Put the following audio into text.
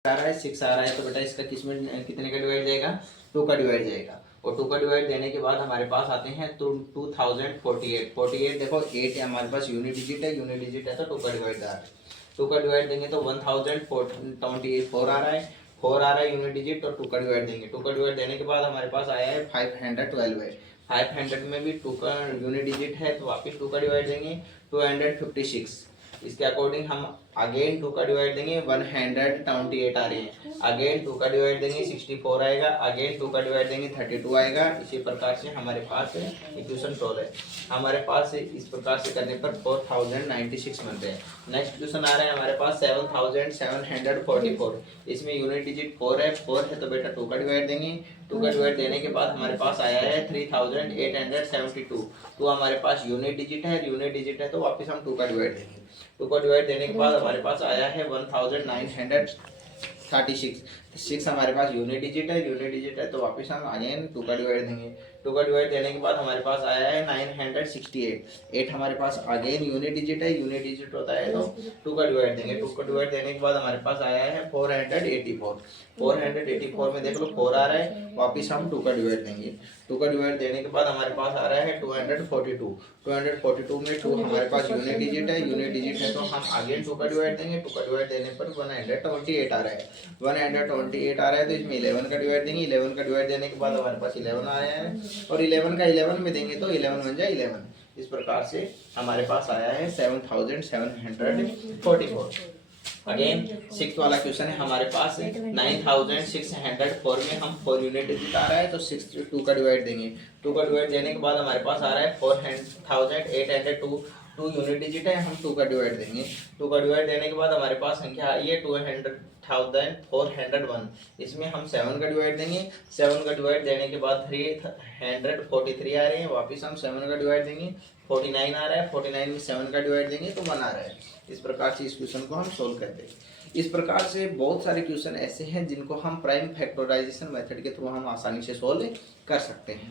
आ रहा है 6 आ रहा है, तो बेटा इसका किसमें कितने का डिवाइड जाएगा, 2 का डिवाइड जाएगा। और 2 का डिवाइड देने के बाद हमारे पास आते हैं तो 2048। 48 देखो 8 है हमारे पास, यूनिट डिजिट है, यूनिट डिजिट है तो 2 का डिवाइड आ रहा है। 2 का डिवाइड देंगे तो 1024 आ रहा है, 4 आ रहा है यूनिट डिजिट, और 2 का डिवाइड देंगे। 2 का डिवाइड देने के बाद हमारे पास आया है 512 है। 500 में भी 2 का यूनिट डिजिट है तो वापस 2 का डिवाइड देंगे, 256। इसके अकॉर्डिंग हम अगेन 2 का डिवाइड देंगे, 128 आ रहे हैं। अगेन 2 का डिवाइड देंगे 64 आएगा, अगेन 2 का डिवाइड देंगे 32 आएगा। इसी प्रकार से हमारे पास इक्वेशन 12 है। हमारे पास इस प्रकार से करने पर 4096 बनते हैं। नेक्स्ट क्वेश्चन आ रहा है हमारे पास 7744। इसमें यूनिट डिजिट 4 है, 4 है तो बेटा 2 का डिवाइड देंगे। 2 का डिवाइड देने के बाद हमारे पास आया है 3872। तो हमारे पास यूनिट डिजिट है, यूनिट डिजिट है तो वापस हम 2 का डिवाइड देंगे। 2 का डिवाइड देने के बाद हमारे पास आया है 1936। 6 हमारे पास यूनिट डिजिट है, यूनिट डिजिट है तो वापस हम अगेन 2 का डिवाइड देंगे। 2 का डिवाइड देने के बाद हमारे पास आया है 968। 8 हमारे पास अगेन यूनिट डिजिट है, यूनिट डिजिट होता है तो 2 का डिवाइड देंगे। 2 का डिवाइड देने के बाद हमारे पास आया है 484। 484 में देख लो 4 आ रहा है, वापस हम 2 का डिवाइड देंगे। 2 का डिवाइड देने के बाद हमारे पास आ रहा है 242। 242 में 2 हमारे पास यूनिट डिजिट है, यूनिट डिजिट है तो हम अगेन 2 का डिवाइड देंगे। 2 का डिवाइड देने पर 128 आ रहा है, 128 आ रहा है तो इसमें 11 का डिवाइड देंगे। 11 का डिवाइड देने के बाद हमारे पास 11 आया है, और 11 का 11 में देंगे तो 11 बन जाए 11। इस प्रकार से हमारे पास आया है 7744। अगेन 6th वाला क्वेश्चन है हमारे पास 9604 में हम 4 यूनिट डिजिट आ रहा है तो 6 2 का डिवाइड देंगे। 2 का डिवाइड देने के बाद हमारे पास आ रहा है 4802। 2 यूनिट डिजिट है, हम 2 का डिवाइड देंगे। 2 का डिवाइड देने के बाद हमारे पास संख्या आई है 200,401। इसमें हम 7 का डिवाइड देंगे। 7 का डिवाइड देने के बाद 343 आ रहे हैं, वापस हम 7 का डिवाइड देंगे। 49 आ रहा है, 49 में 7 का डिवाइड देंगे तो 1 आ रहा है। इस प्रकार से इस क्वेश्चन को हम सोल्व करते हैं। इस प्रकार से बहुत सारे क्वेश्चन ऐसे हैं जिनको हम प्राइम फैक्टराइजेशन मेथड के थ्रू हम आसानी से सोल्व कर सकते हैं।